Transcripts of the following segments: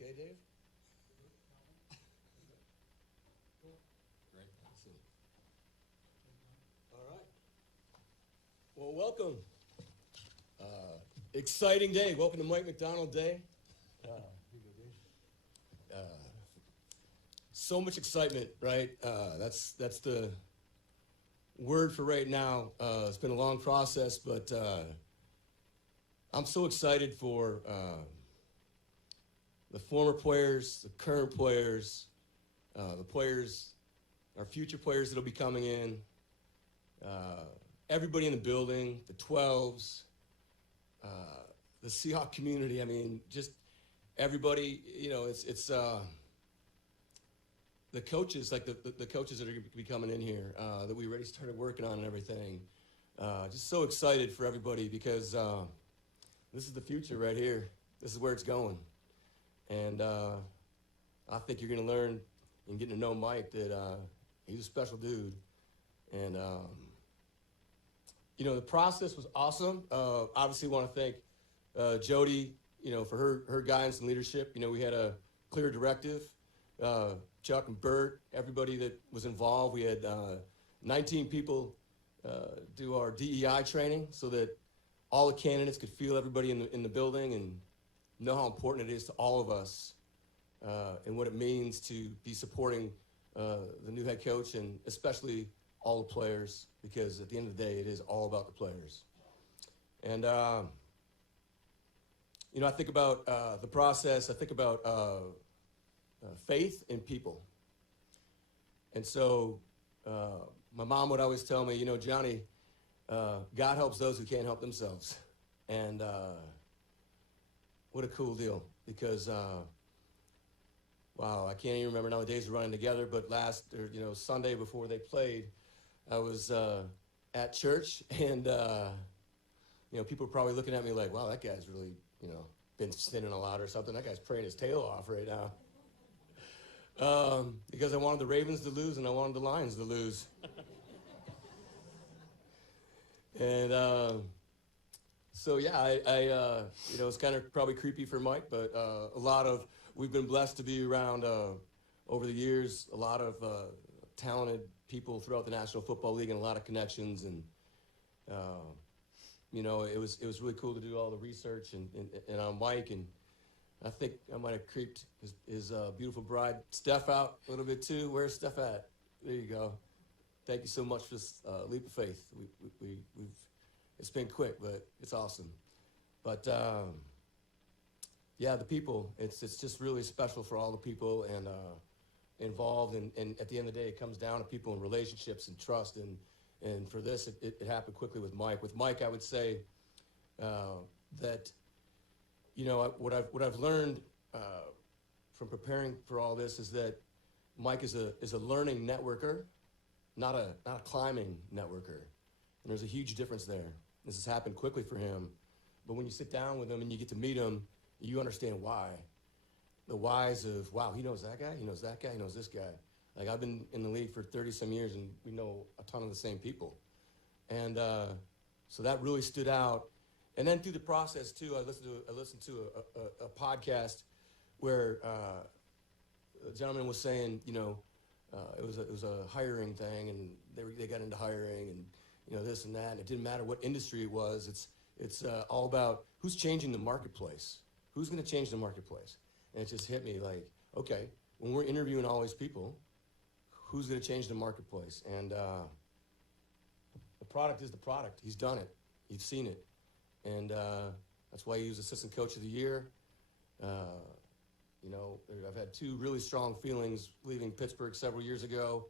Okay, Dave? Great. Excellent. All right. Well, welcome. Exciting day. Welcome to Mike Macdonald Day. So much excitement, right? That's the word for right now. It's been a long process, but I'm so excited for the former players, the current players, the players, our future players that'll be coming in, everybody in the building, the 12s, the Seahawks community. I mean, just everybody. You know, it's the coaches, like the coaches that are going to be coming in here that we already started working on and everything. Just so excited for everybody because this is the future right here. This is where it's going. And I think you're going to learn and getting to know Mike that he's a special dude. And, you know, the process was awesome. Obviously want to thank Jody, you know, for her guidance and leadership. You know, we had a clear directive. Chuck and Bert, everybody that was involved. We had 19 people do our DEI training so that all the candidates could feel everybody in the building and know how important it is to all of us and what it means to be supporting the new head coach and especially all the players, because at the end of the day, it is all about the players. And, you know, I think about the process. I think about faith in people. And so my mom would always tell me, you know, Johnny, God helps those who can't help themselves. And what a cool deal, because, wow, I can't even remember now the days are running together, but Sunday before they played, I was at church, and, you know, people were probably looking at me like, wow, that guy's really, you know, been sinning a lot or something. That guy's praying his tail off right now. Because I wanted the Ravens to lose and I wanted the Lions to lose. And so, yeah, I you know, it's kind of probably creepy for Mike, but we've been blessed to be around over the years, a lot of talented people throughout the National Football League and a lot of connections. And, you know, it was really cool to do all the research and on Mike. And I think I might have creeped his beautiful bride, Steph, out a little bit too. Where's Steph at? There you go. Thank you so much for this leap of faith. We've it's been quick, but it's awesome. But yeah, the people. It's just really special for all the people and involved. And at the end of the day, it comes down to people and relationships and trust. And for this, it happened quickly with Mike. With Mike, I would say that. You know, what I've learned from preparing for all this is that Mike is a learning networker, not a climbing networker, and there's a huge difference there. This has happened quickly for him, but when you sit down with him and you get to meet him, you understand why. The whys of, wow, he knows that guy, he knows that guy, he knows this guy. Like, I've been in the league for 30-some years, and we know a ton of the same people, and so that really stood out. And then through the process too, I listened to a podcast where a gentleman was saying, you know, it was a hiring thing, and they got into hiring, and you know, this and that. And it didn't matter what industry it was. It's all about who's changing the marketplace. Who's going to change the marketplace? And it just hit me like, okay, when we're interviewing all these people, who's going to change the marketplace? And the product is the product. He's done it. You've seen it. And that's why he was Assistant Coach of the Year. You know, I've had two really strong feelings leaving Pittsburgh several years ago.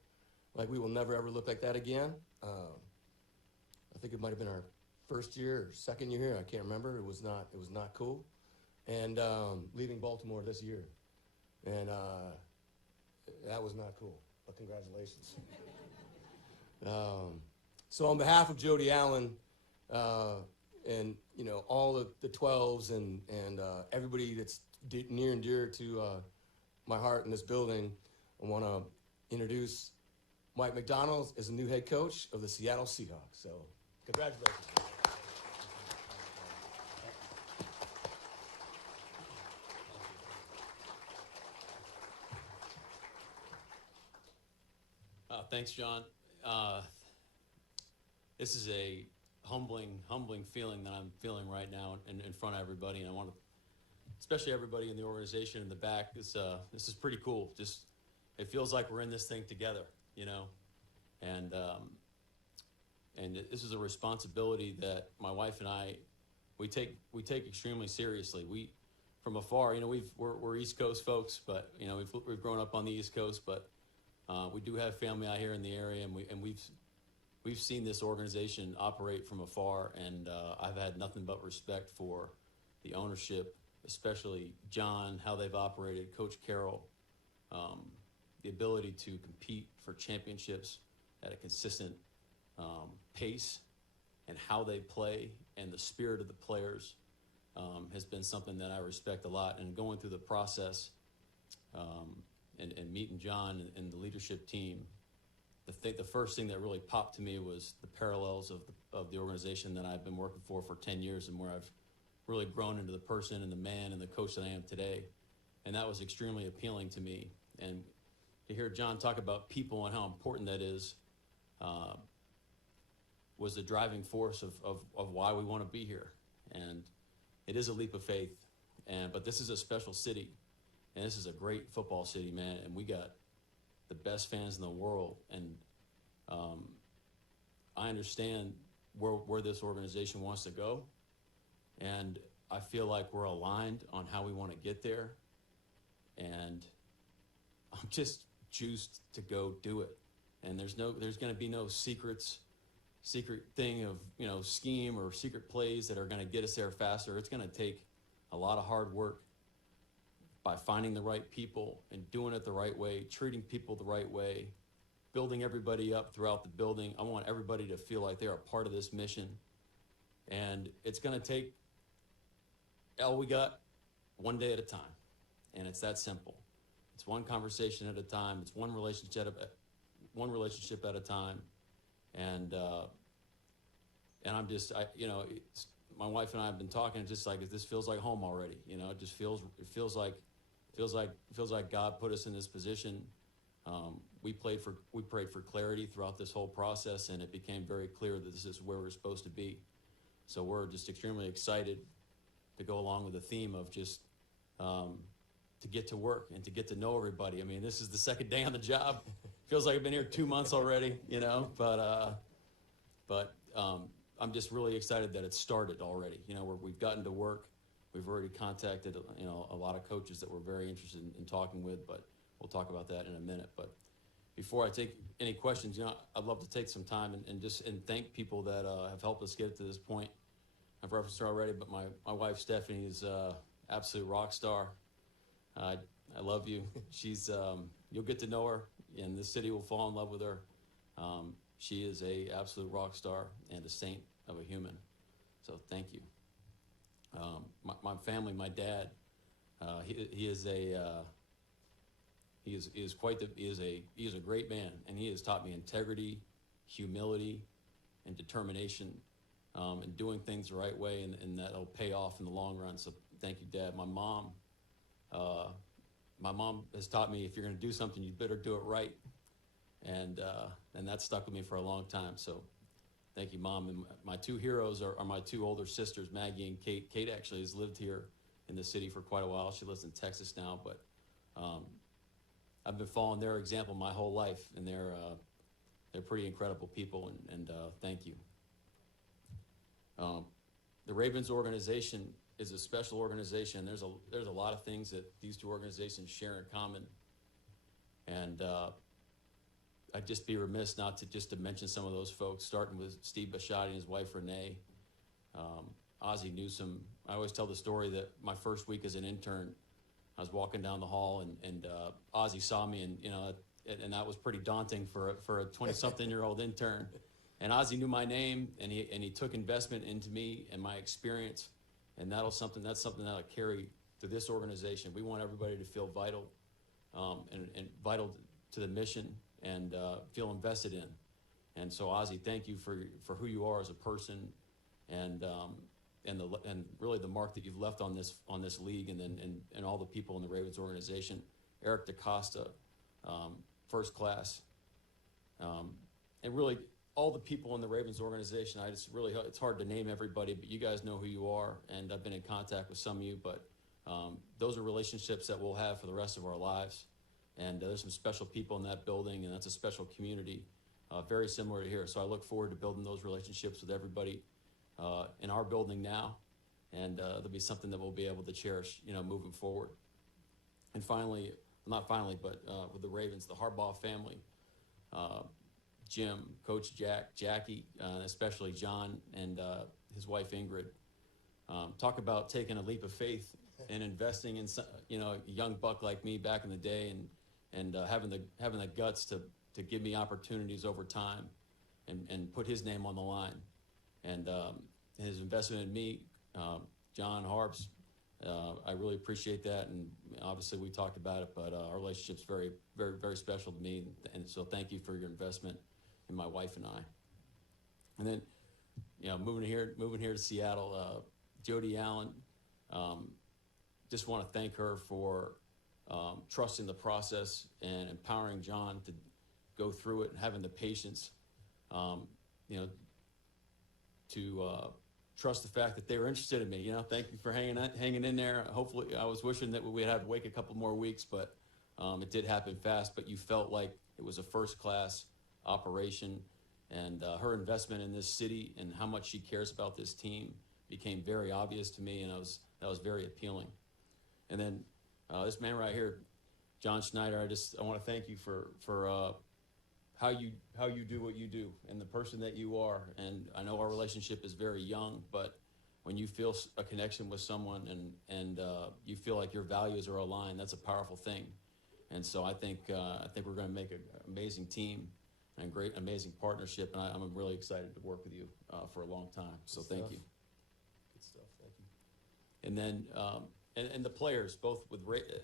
Like, we will never, ever look like that again. I think it might have been our first year or second year here. I can't remember. It was not cool. And leaving Baltimore this year. And that was not cool. But congratulations. So on behalf of Jody Allen, and you know, all the 12s and everybody that's near and dear to my heart in this building, I want to introduce Mike Macdonald as the new head coach of the Seattle Seahawks. So, congratulations. Thanks, John. This is a humbling feeling that I'm feeling right now in front of everybody, and I want to, especially everybody in the organization in the back. This is pretty cool. Just it feels like we're in this thing together, you know, and this is a responsibility that my wife and I we take extremely seriously. We from afar, you know, we're East Coast folks, but you know we've grown up on the East Coast, but we do have family out here in the area, and we've seen this organization operate from afar, and I've had nothing but respect for the ownership, especially John, how they've operated, Coach Carroll, the ability to compete for championships at a consistent pace, and how they play, and the spirit of the players has been something that I respect a lot. And going through the process and meeting John and the leadership team, the first thing that really popped to me was the parallels of the organization that I've been working for 10 years, and where I've really grown into the person and the man and the coach that I am today. And that was extremely appealing to me. And to hear John talk about people and how important that is was the driving force of why we want to be here. And it is a leap of faith, but this is a special city, and this is a great football city, man, and we got the best fans in the world. And I understand where this organization wants to go, and I feel like we're aligned on how we want to get there, and I'm just juiced to go do it. And there's going to be no secret thing of, you know, scheme or secret plays that are going to get us there faster. It's going to take a lot of hard work by finding the right people and doing it the right way, treating people the right way, building everybody up throughout the building. I want everybody to feel like they're a part of this mission. And it's going to take all we got one day at a time. And it's that simple. It's one conversation at a time. It's one relationship at a time. And I'm just, my wife and I have been talking, just like, this feels like home already. You know, it feels like God put us in this position. We prayed for clarity throughout this whole process, and it became very clear that this is where we're supposed to be. So we're just extremely excited to go along with the theme of just to get to work and to get to know everybody. I mean, this is the second day on the job. Feels like I've been here 2 months already, you know, but I'm just really excited that it started already. You know, we've gotten to work. We've already contacted, you know, a lot of coaches that we're very interested in talking with, but we'll talk about that in a minute. But before I take any questions, you know, I'd love to take some time and thank people that have helped us get to this point. I've referenced her already, but my wife Stephanie is absolute rock star. I love you. She's you'll get to know her, and this city will fall in love with her. She is a absolute rock star and a saint of a human. So thank you. My family, my dad, he is a great man, and he has taught me integrity, humility, and determination, and doing things the right way, and that'll pay off in the long run. So thank you, Dad. My mom has taught me, if you're going to do something, you better do it right, and that stuck with me for a long time. So thank you, Mom. And my two heroes are my two older sisters, Maggie and Kate. Kate actually has lived here in the city for quite a while. She lives in Texas now, but I've been following their example my whole life, and they're pretty incredible people, and thank you. The Ravens organization is a special organization. There's a lot of things that these two organizations share in common, and I'd just be remiss not to mention some of those folks, starting with Steve Bisciotti and his wife Renee, Ozzie Newsome. I always tell the story that my first week as an intern, I was walking down the hall, and Ozzie saw me, and you know, and that was pretty daunting for a 20-something-year-old intern. And Ozzie knew my name, and he took investment into me and my experience, and that's something that'll carry to this organization. We want everybody to feel vital, and vital to the mission, and feel invested in. And so, Ozzie, thank you for who you are as a person, and really the mark that you've left on this league, and all the people in the Ravens organization. Eric DaCosta, first class. And really, all the people in the Ravens organization, it's hard to name everybody, but you guys know who you are, and I've been in contact with some of you, but those are relationships that we'll have for the rest of our lives. And there's some special people in that building, and that's a special community, very similar to here. So I look forward to building those relationships with everybody in our building now, and there'll be something that we'll be able to cherish, moving forward. And finally, not finally, but with the Ravens, the Harbaugh family, Jim, Coach Jack, Jackie, especially John and his wife Ingrid. Talk about taking a leap of faith and investing in a young buck like me back in the day, and having the guts to give me opportunities over time, and put his name on the line, and his investment in me, John Harbs. I really appreciate that, and obviously we talked about it, but our relationship's very, very, very special to me, and so thank you for your investment in my wife and I. And then, moving here to Seattle, Jody Allen, just want to thank her for trusting the process and empowering John to go through it, and having the patience, to trust the fact that they were interested in me. Thank you for hanging in there. Hopefully, I was wishing that we'd have to wait a couple more weeks, but it did happen fast. But you felt like it was a first-class operation, and her investment in this city and how much she cares about this team became very obvious to me, and that was very appealing. And then this man right here, John Schneider, I want to thank you for how you do what you do, and the person that you are. And I know our relationship is very young, but when you feel a connection with someone and you feel like your values are aligned, that's a powerful thing. And so I think we're going to make an amazing team and amazing partnership, and I'm really excited to work with you for a long time. So thank you. Good stuff. Thank you. And then and the players, both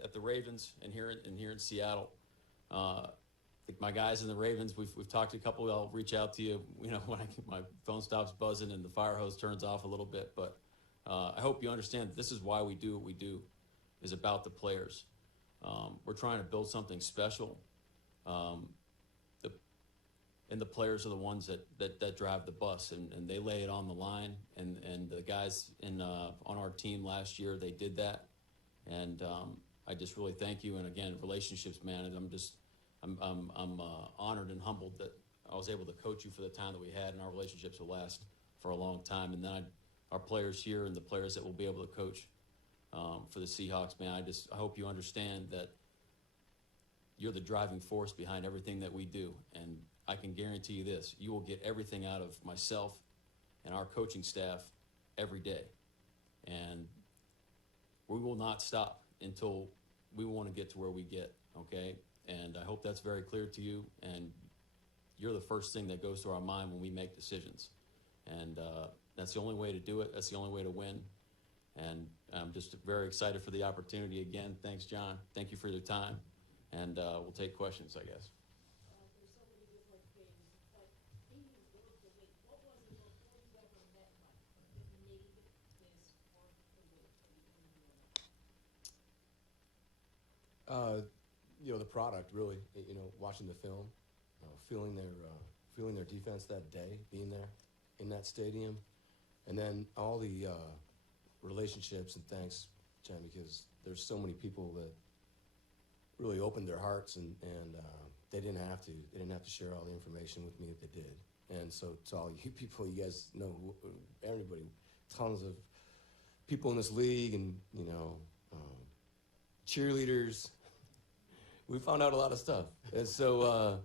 at the Ravens and here in Seattle. I think my guys in the Ravens, we've talked to a couple. I'll reach out to you, when my phone stops buzzing and the fire hose turns off a little bit. But I hope you understand that this is why we do what we do, is about the players. We're trying to build something special. And the players are the ones that drive the bus, and they lay it on the line. And the guys on our team last year, they did that. And I just really thank you. And again, relationships, man. I'm honored and humbled that I was able to coach you for the time that we had, and our relationships will last for a long time. And then our players here and the players that we'll be able to coach for the Seahawks, man. I hope you understand that you're the driving force behind everything that we do. And I can guarantee you this: you will get everything out of myself and our coaching staff every day. And we will not stop until we want to get to where we get, okay? And I hope that's very clear to you. And you're the first thing that goes through our mind when we make decisions. And that's the only way to do it. That's the only way to win. And I'm just very excited for the opportunity. Again, thanks, John. Thank you for your time. And we'll take questions, I guess. The product, really. Watching the film, feeling their defense that day, being there in that stadium, and then all the relationships. And thanks, Jen, because there's so many people that really opened their hearts, and they didn't have to share all the information with me that they did. And so to all you people, you guys know everybody, tons of people in this league, and cheerleaders. We found out a lot of stuff, and so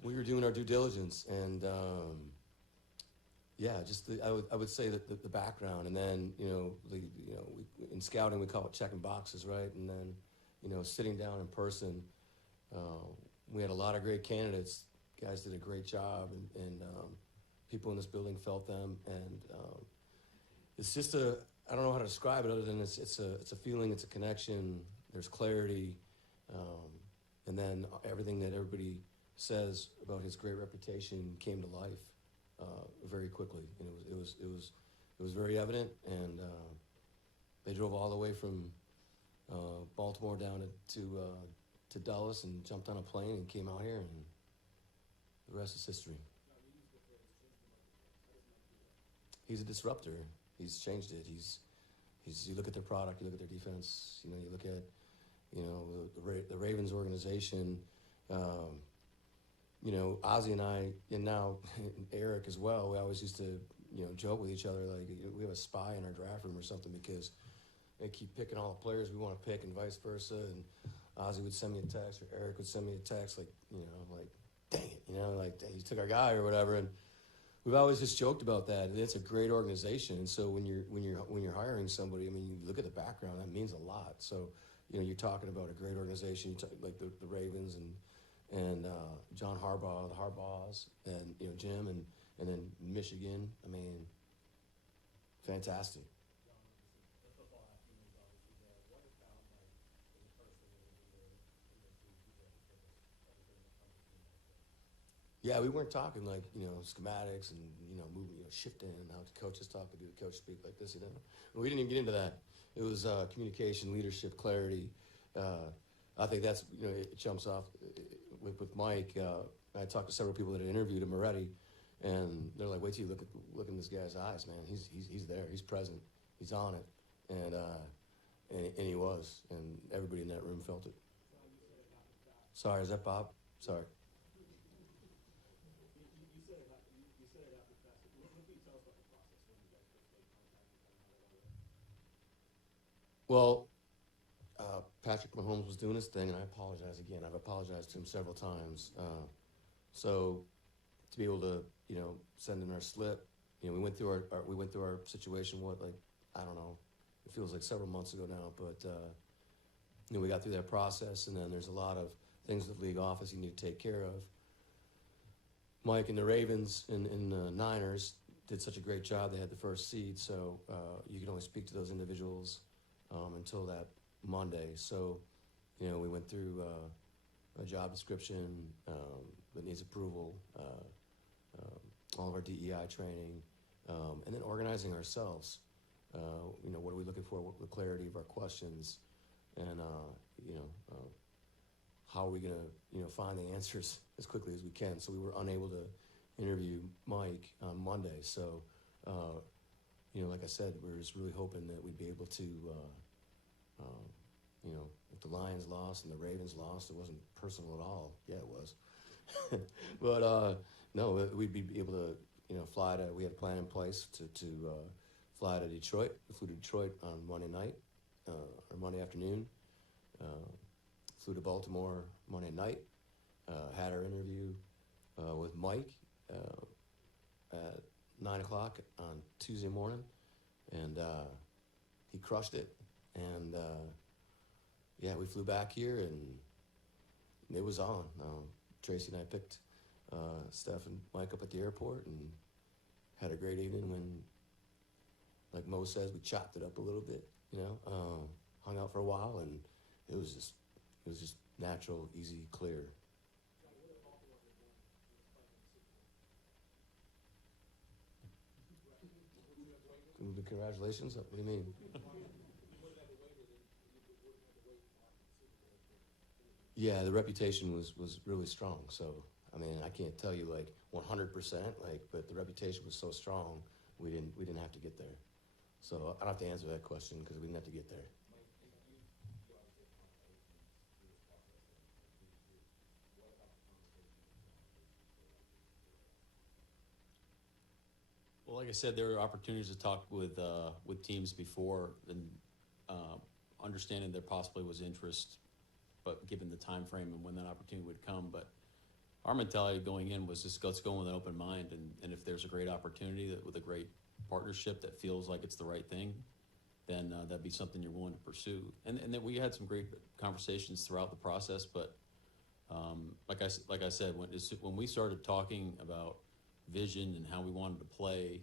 we were doing our due diligence, and I would say that the background, and then we, in scouting we call it checking boxes, right? And then sitting down in person, we had a lot of great candidates. Guys did a great job, and people in this building felt them, and it's just I don't know how to describe it other than it's a feeling, it's a connection. There's clarity. And then everything that everybody says about his great reputation came to life very quickly. And it was very evident. And they drove all the way from Baltimore down to Dallas and jumped on a plane and came out here. And The rest is history. He's a disruptor. He's changed it. You look at their product, you look at their defense, you look at, the Ravens organization, Ozzie and I, and now Eric as well, we always used to, joke with each other, like we have a spy in our draft room or something because they keep picking all the players we want to pick and vice versa. And Ozzie would send me a text or Eric would send me a text like, dang it, like dang, you took our guy or whatever. And we've always just joked about that. It's a great organization. And so when you're hiring somebody, I mean, you look at the background, that means a lot. So, you're talking about a great organization, like the Ravens and John Harbaugh, the Harbaughs, and Jim, and then Michigan. I mean, fantastic. Yeah, we weren't talking like schematics and moving, shifting and how the coaches talk. Do the coach speak like this? We didn't even get into that. It was communication, leadership, clarity. I think that's it jumps off with Mike. I talked to several people that had interviewed him already, and they're like, "Wait till you look in this guy's eyes, man. He's there. He's present. He's on it." And he was, and everybody in that room felt it. Sorry, is that Bob? Sorry. Well, Patrick Mahomes was doing his thing, and I apologize again. I've apologized to him several times. So to be able to, send in our slip, we went through our situation. I don't know. It feels like several months ago now, but we got through that process, and then there's a lot of things with league office you need to take care of. Mike and the Ravens and the Niners did such a great job. They had the first seed, so you can only speak to those individuals until that Monday. So, we went through a job description that needs approval, all of our DEI training, and then organizing ourselves. What are we looking for? What the clarity of our questions, and how are we going to find the answers as quickly as we can? So we were unable to interview Mike on Monday. So, like I said, we're just really hoping that we'd be able to, if the Lions lost and the Ravens lost, it wasn't personal at all. Yeah, it was. But no, we'd be able to, fly to. We had a plan in place to fly to Detroit. We flew to Detroit on Monday night or Monday afternoon. Flew to Baltimore Monday night. Had our interview with Mike at 9 o'clock on Tuesday morning, and he crushed it. And we flew back here, and it was on. Tracy and I picked Steph and Mike up at the airport and had a great evening. When, like Mo says, we chopped it up a little bit. Hung out for a while, and it was just natural, easy, clear. Congratulations. What do you mean? Yeah, the reputation was really strong. So, I mean, I can't tell you 100%, but the reputation was so strong, we didn't have to get there. So I don't have to answer that question because we didn't have to get there. Well, like I said, there were opportunities to talk with teams before, and understanding there possibly was interest, but given the time frame and when that opportunity would come. But our mentality going in was just let's go with an open mind, and if there's a great opportunity with a great partnership that feels like it's the right thing, then that'd be something you're willing to pursue. And then we had some great conversations throughout the process. But like I said, when we started talking about vision and how we wanted to play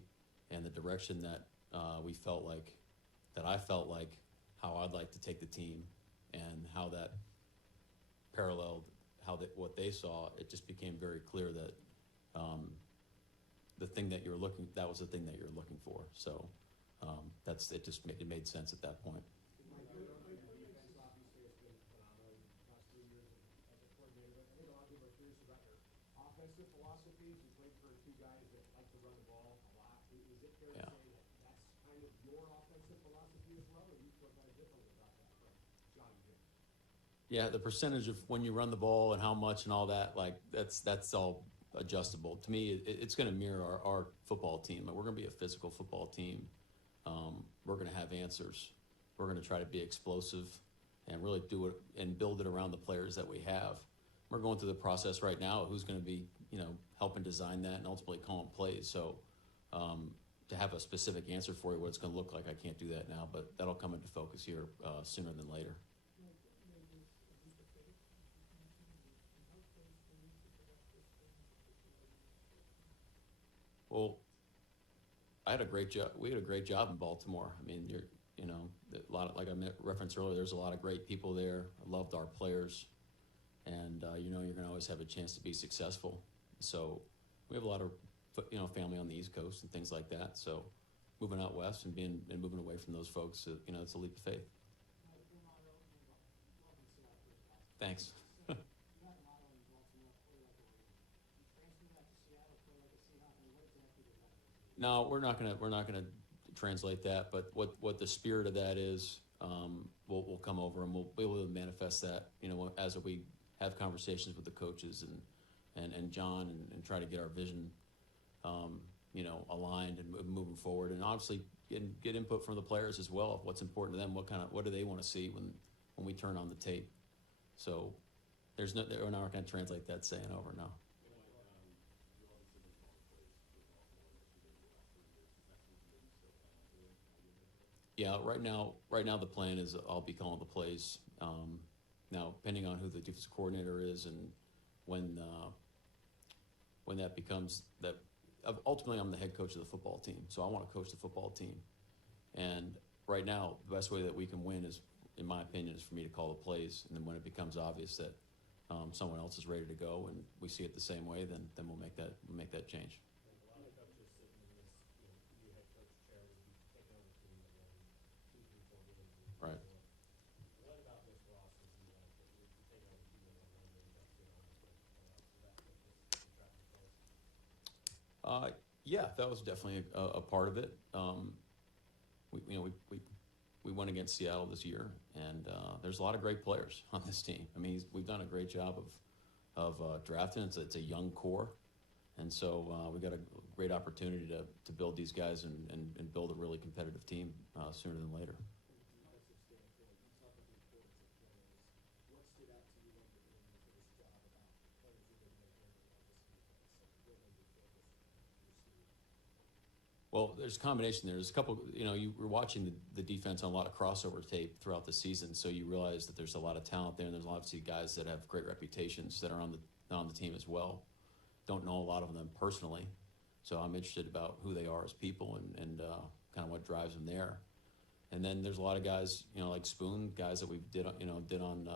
and the direction that I felt like how I'd like to take the team and how that paralleled what they saw, it just became very clear that the thing that that was the thing that you're looking for. So it made sense at that point. Offensive philosophy Yeah, the percentage of when you run the ball and how much and all that, like that's all adjustable. To me, it's going to mirror our football team. Like, we're going to be a physical football team. We're going to have answers. We're going to try to be explosive and really do it and build it around the players that we have. We're going through the process right now of who's going to be, helping design that and ultimately calling plays. So to have a specific answer for you, what it's going to look like, I can't do that now, but that'll come into focus here sooner than later. Well, I had a great job. We had a great job in Baltimore. I mean, a lot of, like I referenced earlier, there's a lot of great people there. I loved our players, and you're going to always have a chance to be successful. So we have a lot of family on the East Coast and things like that. So moving out west and moving away from those folks, it's a leap of faith. Thanks. No, we're not gonna translate that. But what the spirit of that is, we'll come over and we'll be able to manifest that. As we have conversations with the coaches and John and try to get our vision, aligned and moving forward. And obviously get input from the players as well of what's important to them. What do they want to see when we turn on the tape? So we're not going to translate that saying over now. Yeah, right now the plan is I'll be calling the plays. Now, depending on who the defensive coordinator is and when that becomes that, ultimately I'm the head coach of the football team, so I want to coach the football team. And right now, the best way that we can win is, in my opinion, is for me to call the plays. And then when it becomes obvious that someone else is ready to go and we see it the same way, then we'll make that change. Right. Yeah, that was definitely a part of it. We went against Seattle this year, and there's a lot of great players on this team. I mean, we've done a great job of drafting. It's a young core, and so we got a great opportunity to build these guys and build a really competitive team sooner than later. Well, there's a combination there. There's a couple, you were watching the defense on a lot of crossover tape throughout the season, so you realize that there's a lot of talent there, and there's obviously guys that have great reputations that are on the team as well. Don't know a lot of them personally, so I'm interested about who they are as people and kind of what drives them there. And then there's a lot of guys, like Spoon, guys that we did on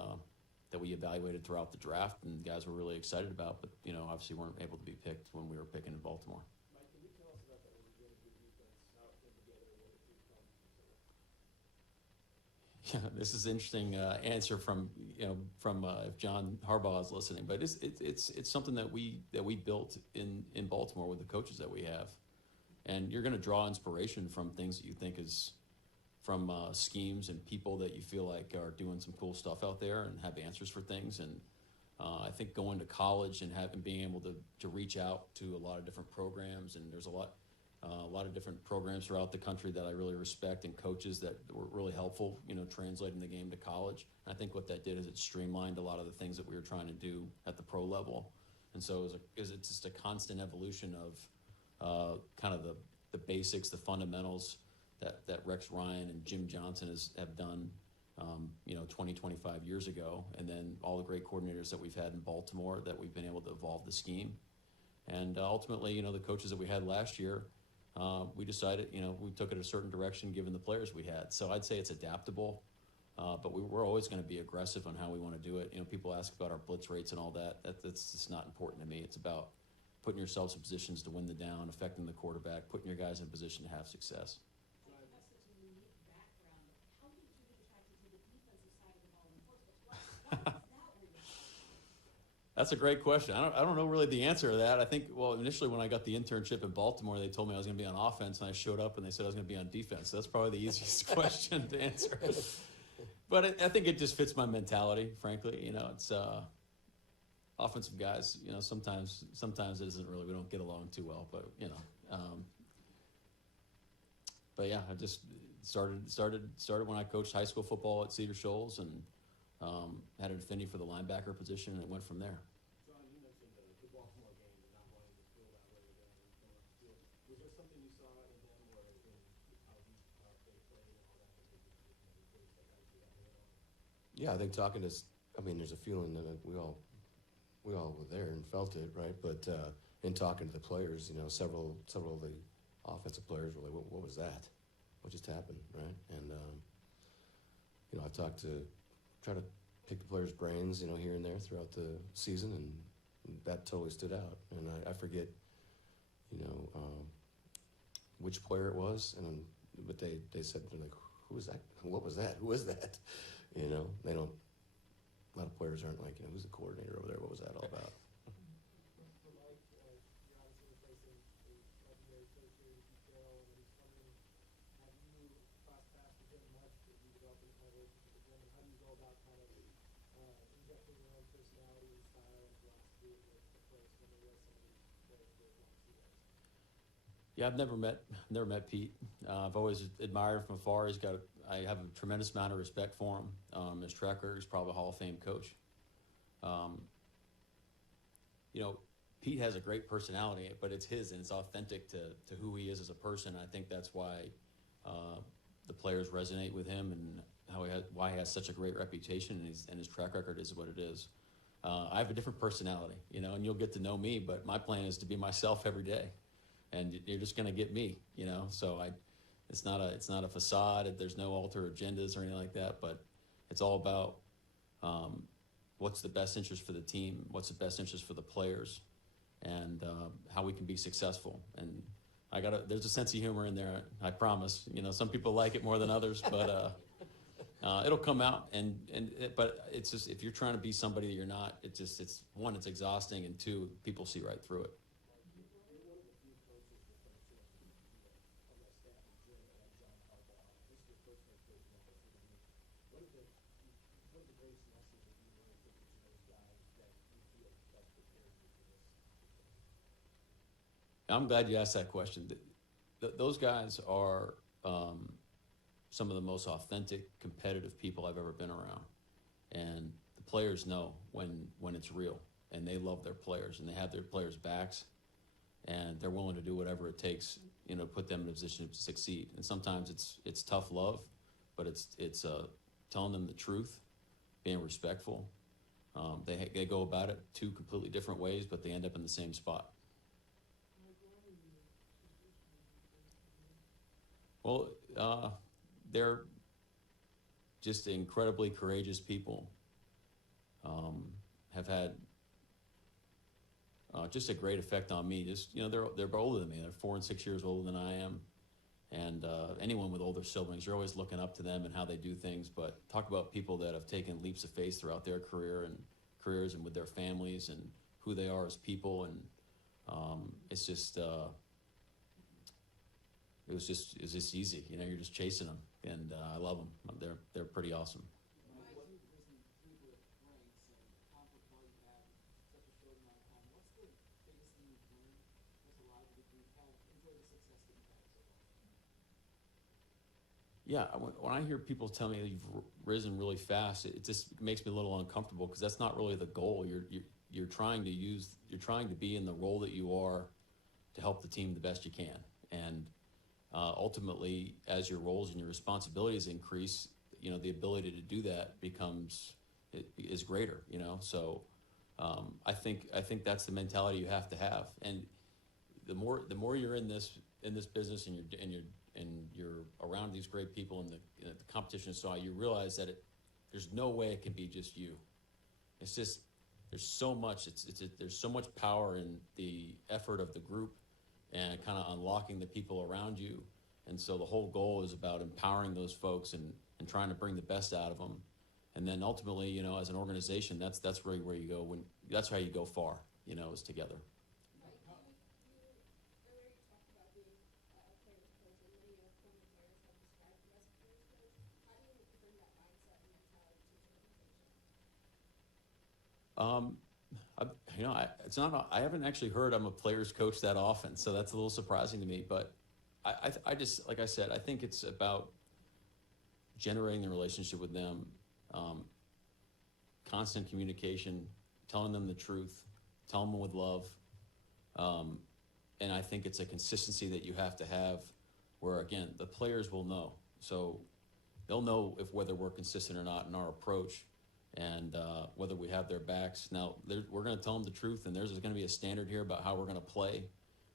that we evaluated throughout the draft, and guys we're really excited about, but obviously weren't able to be picked when we were picking in Baltimore. Yeah, this is an interesting answer from if John Harbaugh is listening, but it's something that we built in Baltimore with the coaches that we have, and you're going to draw inspiration from things that you think is from schemes and people that you feel like are doing some cool stuff out there and have answers for things. And I think going to college and being able to reach out to a lot of different programs, and there's a lot of different programs throughout the country that I really respect, and coaches that were really helpful, translating the game to college. And I think what that did is it streamlined a lot of the things that we were trying to do at the pro level. And so it's just a constant evolution of kind of the basics, the fundamentals that Rex Ryan and Jim Johnson have done, 20, 25 years ago. And then all the great coordinators that we've had in Baltimore that we've been able to evolve the scheme. And ultimately, the coaches that we had last year, we decided, we took it a certain direction given the players we had. So I'd say it's adaptable, but we're always going to be aggressive on how we want to do it. People ask about our blitz rates and all that. That's just not important to me. It's about putting yourselves in positions to win the down, affecting the quarterback, putting your guys in position to have success. That's a great question. I don't know really the answer to that. I think, initially when I got the internship in Baltimore, they told me I was going to be on offense, and I showed up and they said I was going to be on defense. So that's probably the easiest question to answer. But I think it just fits my mentality, frankly. You know, it's offensive guys. You know, sometimes it isn't really. We don't get along too well, but you know. But yeah, I just started when I coached high school football at Cedar Shoals, and had an affinity for the linebacker position, and it went from there. John, you mentioned the Baltimore game and not wanting to feel that way again and coming off the field. Was there something you saw in them or in how they played and all that that made you really step out to that way at all? Yeah, I think talking to, I mean, there's a feeling that we all were there and felt it, right? But in talking to the players, you know, several of the offensive players were like, "What was that? What just happened?" Right? And you know, I've tried to pick the players' brains, you know, here and there throughout the season, and that totally stood out. And I forget, you know, which player it was, but they said, they're like, "Who was that? What was that? Who is that?" You know, they don't. A lot of players aren't like, you know, who's the coordinator over there? What was that all about? For Mike, you're obviously replacing a legendary coach here in Pete Carroll, and he's coming in. Have you crossed paths with him much? Have you developed any kind of relationship with him? And how do you go about kind of injecting your own personality and style and philosophy into the place when there was somebody very big like you guys? Yeah, I've never met Pete. I've always admired him from afar. I have a tremendous amount of respect for him. His track record is probably a Hall of Fame coach. You know, Pete has a great personality, but it's his and it's authentic to who he is as a person. I think that's why the players resonate with him and why he has such a great reputation, and his track record is what it is. I have a different personality, you know, and you'll get to know me, but my plan is to be myself every day. And you're just going to get me, you know. So it's not a facade. There's no alter agendas or anything like that. But it's all about what's the best interest for the team, what's the best interest for the players, and how we can be successbut. And there's a sense of humor in there. I promise. You know, some people like it more than others, but it'll come out. But it's just, if you're trying to be somebody that you're not, it's one, it's exhausting, and two, people see right through it. I'm glad you asked that question. Those guys are some of the most authentic, competitive people I've ever been around. And the players know when it's real, and they love their players, and they have their players' backs, and they're willing to do whatever it takes, you know, to put them in a position to succeed. And sometimes it's tough love, but it's telling them the truth, being respectful. They go about it two completely different ways, but they end up in the same spot. Well, they're just incredibly courageous people. Have had just a great effect on me. Just, you know, they're older than me. They're 4 and 6 years older than I am, and anyone with older siblings, you're always looking up to them and how they do things. But talk about people that have taken leaps of faith throughout their careers and with their families and who they are as people, and it's just. It was just easy, you know. You're just chasing them, and I love them. They're pretty awesome. Yeah, when I hear people tell me that you've risen really fast, it just makes me a little uncomfortable, because that's not really the goal. You're trying to be in the role that you are to help the team the best you can, and ultimately, as your roles and your responsibilities increase, you know, the ability to do that is greater, you know. So I think that's the mentality you have to have, and the more you're in this business and you're around these great people, and the competition is so high, you realize that there's no way it can be just you. It's just, there's so much there's so much power in the effort of the group and kind of unlocking the people around you. And so the whole goal is about empowering those folks and trying to bring the best out of them. And then ultimately, you know, as an organization, that's really where you go. That's how you go far, you know, is together. I, it's not. I haven't actually heard I'm a player's coach that often, so that's a little surprising to me. But I just, like I said, I think it's about generating the relationship with them, constant communication, telling them the truth, telling them with love, and I think it's a consistency that you have to have, where again the players will know, so they'll know whether we're consistent or not in our approach. And whether we have their backs. Now, we're going to tell them the truth, and there's going to be a standard here about how we're going to play,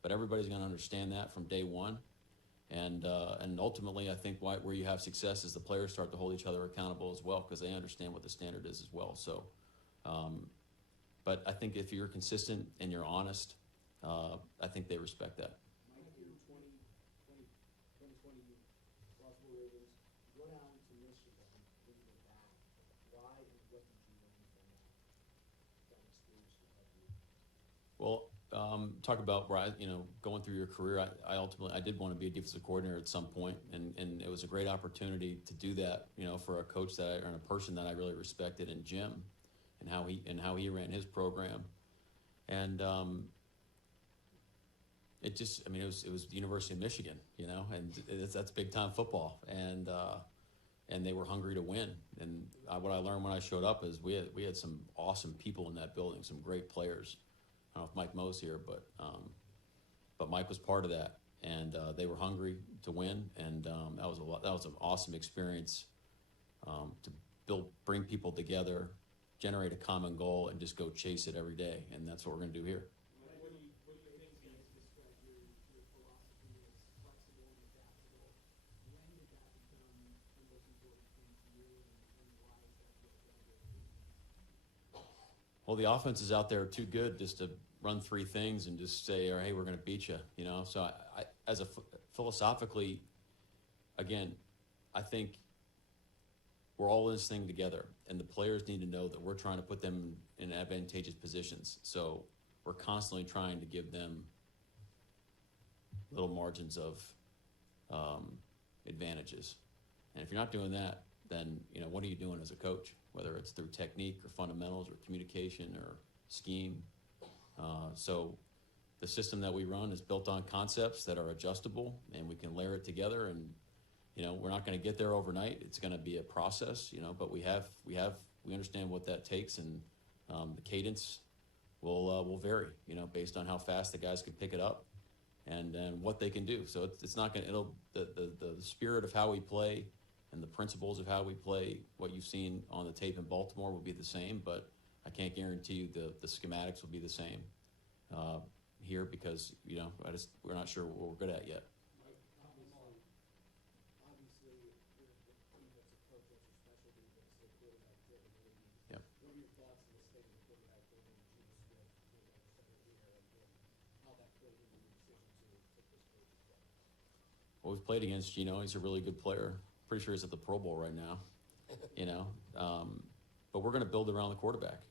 but everybody's going to understand that from day one. And ultimately, I think where you have success is the players start to hold each other accountable as well, because they understand what the standard is as well. So, but I think if you're consistent and you're honest, I think they respect that. Mike, in 2020, Baltimore Ravens, go down to Michigan when you were back. Why and what did you learn from that experience to help you? Well, talk about where going through your career. I ultimately did want to be a defensive coordinator at some point, and it was a great opportunity to do that. For a coach and a person that I really respected in Jim, and how he ran his program, and it was the University of Michigan, and that's big time football, and they were hungry to win. And what I learned when I showed up is we had some awesome people in that building, some great players. I don't know if Mike Moe's here, but Mike was part of that, and they were hungry to win, and that was an awesome experience to bring people together, generate a common goal, and just go chase it every day, and that's what we're going to do here. What do you think makes describe your philosophy as flexible and adaptable? When did that become the most important thing to you, and why is that what you're doing? Well, the offense is out there too good just to run three things and just say, "Hey, we're going to beat you," So philosophically, again, I think we're all in this thing together, and the players need to know that we're trying to put them in advantageous positions. So we're constantly trying to give them little margins of advantages. And if you're not doing that, then what are you doing as a coach? Whether it's through technique or fundamentals or communication or scheme. So the system that we run is built on concepts that are adjustable, and we can layer it together. And we're not going to get there overnight. It's going to be a process, but we understand what that takes, and the cadence will vary, based on how fast the guys can pick it up and what they can do. So it's not going to. The spirit of how we play and the principles of how we play, what you've seen on the tape in Baltimore, will be the same, but I can't guarantee you the schematics will be the same here, because we're not sure what we're good at yet. Mike, obviously, the team that's approach that's your specialty, that's the quarterback-driven league. Yep. What are your thoughts on the state of the quarterback-driven Geno Smith being at the center here, and how that played into your decision to take this coach's job? Well, we've played against Geno. He's a really good player. Pretty sure he's at the Pro Bowl right now, but we're going to build around the quarterback.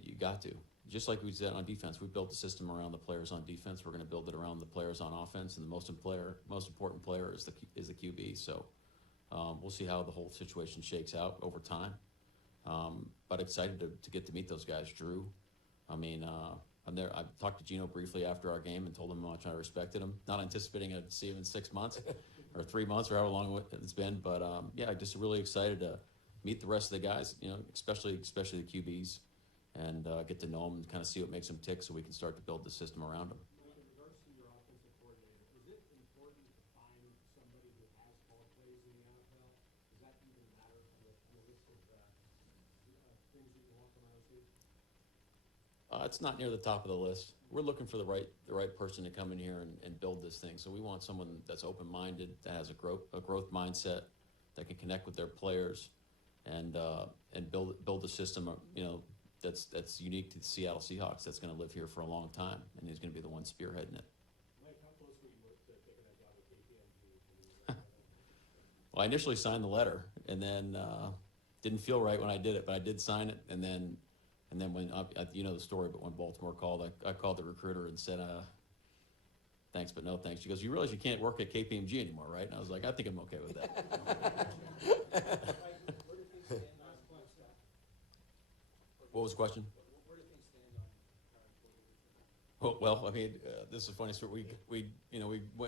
You got to. Just like we said on defense, we built the system around the players on defense. We're going to build it around the players on offense, and the most important player is the QB. So we'll see how the whole situation shakes out over time. But excited to get to meet those guys. Drew, I'm there. I talked to Geno briefly after our game and told him how much I respected him. Not anticipating to see him in 6 months or 3 months or however long it's been. But just really excited to meet the rest of the guys. Especially the QBs. And get to know them and kind of see what makes them tick, so we can start to build the system around them. Mike, in regards to your offensive coordinator, is it important to find somebody who has called plays in the NFL? Does that even matter on the list of things you want from IOC? It's not near the top of the list. We're looking for the right person to come in here and build this thing. So we want someone that's open-minded, that has a growth mindset, that can connect with their players, and build a system, that's unique to the Seattle Seahawks, that's going to live here for a long time, and he's going to be the one spearheading it. Mike, how close were you to taking that job at KPTV? Well, I initially signed the letter, and then didn't feel right when I did it, but I did sign it, and then when the story, but when Baltimore called, I called the recruiter and said, thanks, but no thanks. She goes, "You realize you can't work at KPMG anymore, right?" And I was like, "I think I'm okay with that." What was the question? Well, I mean, this is a funny story. We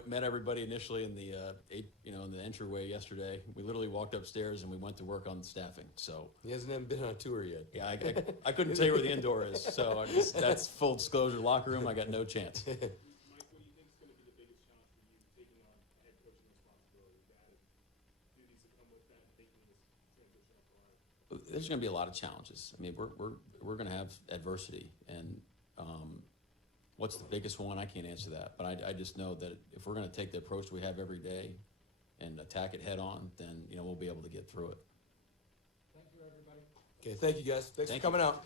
met everybody initially in the in the entryway yesterday. We literally walked upstairs and we went to work on staffing. So He hasn't even been on a tour yet. yeah, I couldn't tell you where the indoor is. So that's full disclosure. Locker room, I got no chance. Mike, what do you think is going to be the biggest challenge for you taking on head coaching responsibility? The added duties that come with that, taking this transition up the line. There's going to be a lot of challenges. I mean, we're going to have adversity, and what's the biggest one? I can't answer that, but I just know that if we're going to take the approach we have every day and attack it head on, then we'll be able to get through it. Thank you, everybody. Okay, thank you guys. Thanks Thank for coming you. out.